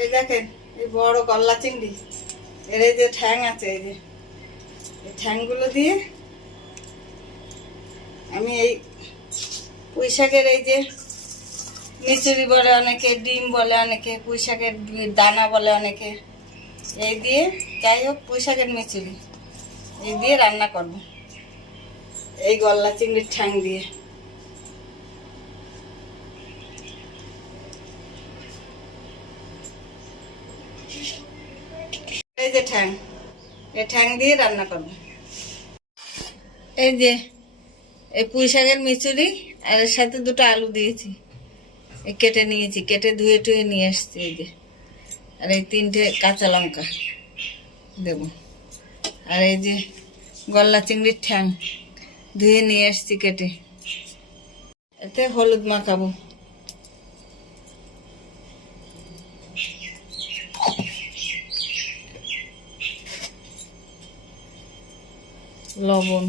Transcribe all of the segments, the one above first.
এই দেখেন, এই বড় গলদা চিংড়ি, এর এই যে ঠ্যাং আছে, এই যে এই ঠ্যাংগুলো দিয়ে আমি এই পুঁই শাকের এই যে মিচুরি বলে অনেকে, ডিম বলে অনেকে, পুঁই শাকের দানা বলে অনেকে, এই দিয়ে যাই হোক পুঁই শাকের মিচুরি এই দিয়ে রান্না করব, এই গলদা চিংড়ির ঠ্যাং দিয়ে। এই যে ঠ্যাং, এই ঠ্যাং দিয়ে রান্না করব। এই যে এই পুঁই শাকের মিচুরি আর এর সাথে দুটো আলু দিয়েছি, এই কেটে নিয়েছি, কেটে ধুয়ে টুয়ে নিয়ে এসছি। এই যে আর এই 3টে কাঁচা লঙ্কা দেব, আর এই যে গলদা চিংড়ির ঠ্যাং ধুয়ে নিয়ে এসছি কেটে। এতে হলুদ মাখাবো, লবণ,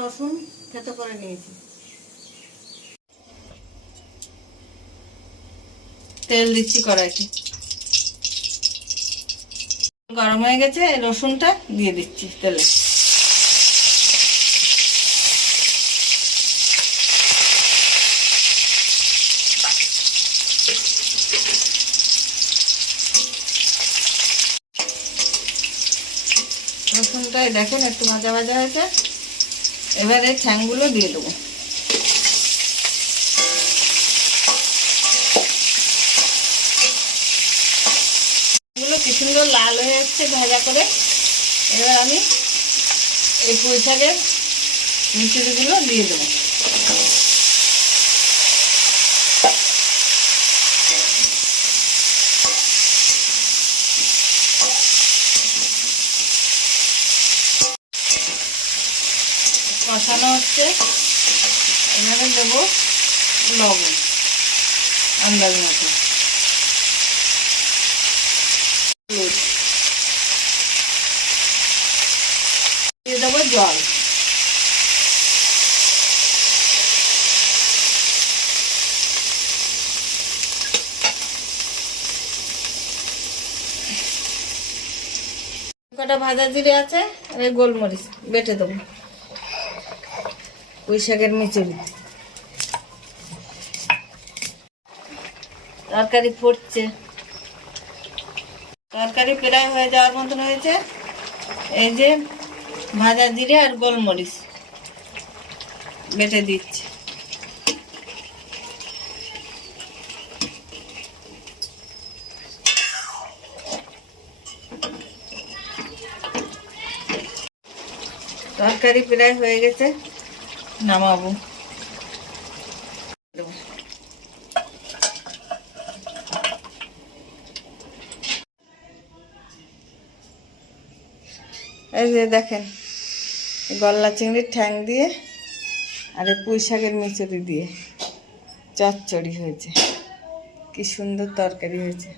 রসুন থেতো করে নিয়েছি, তেল দিচ্ছি কড়াইতে, গরম হয়ে গেছে, রসুনটা দিয়ে দিচ্ছি তেলে। রসুনটাই দেখেন একটু ভাজা ভাজা হয়েছে, এবারে ঠ্যাংগুলো দিয়ে দেবো। এগুলো কি সুন্দর লাল হয়ে যাচ্ছে ভাজা করে। এবার আমি এই পুঁই শাকের মিচুরিগুলো দিয়ে দেবো। কষানো হচ্ছে, এখানে দেবো লবণ আন্দাজ মতো, দিয়ে দেবো জল। কটা ভাজা জিরে আছে আর গোলমরিচ বেটে দেবো পুঁই শাকের মিচুরি। তরকারি ফুটছে, তরকারি প্রায় হয়ে যাওয়ার মতন হয়েছে। এই যে ভাজা জিরে আর গোলমরিচ বেটে দিচ্ছি। তরকারি প্রায় হয়ে গেছে, নামাবো। এই যে দেখেন, গলদা চিংড়ির ঠ্যাং দিয়ে আর পুঁই শাকের মিচুরি দিয়ে চচ্চড়ি হয়েছে, কি সুন্দর তরকারি হয়েছে।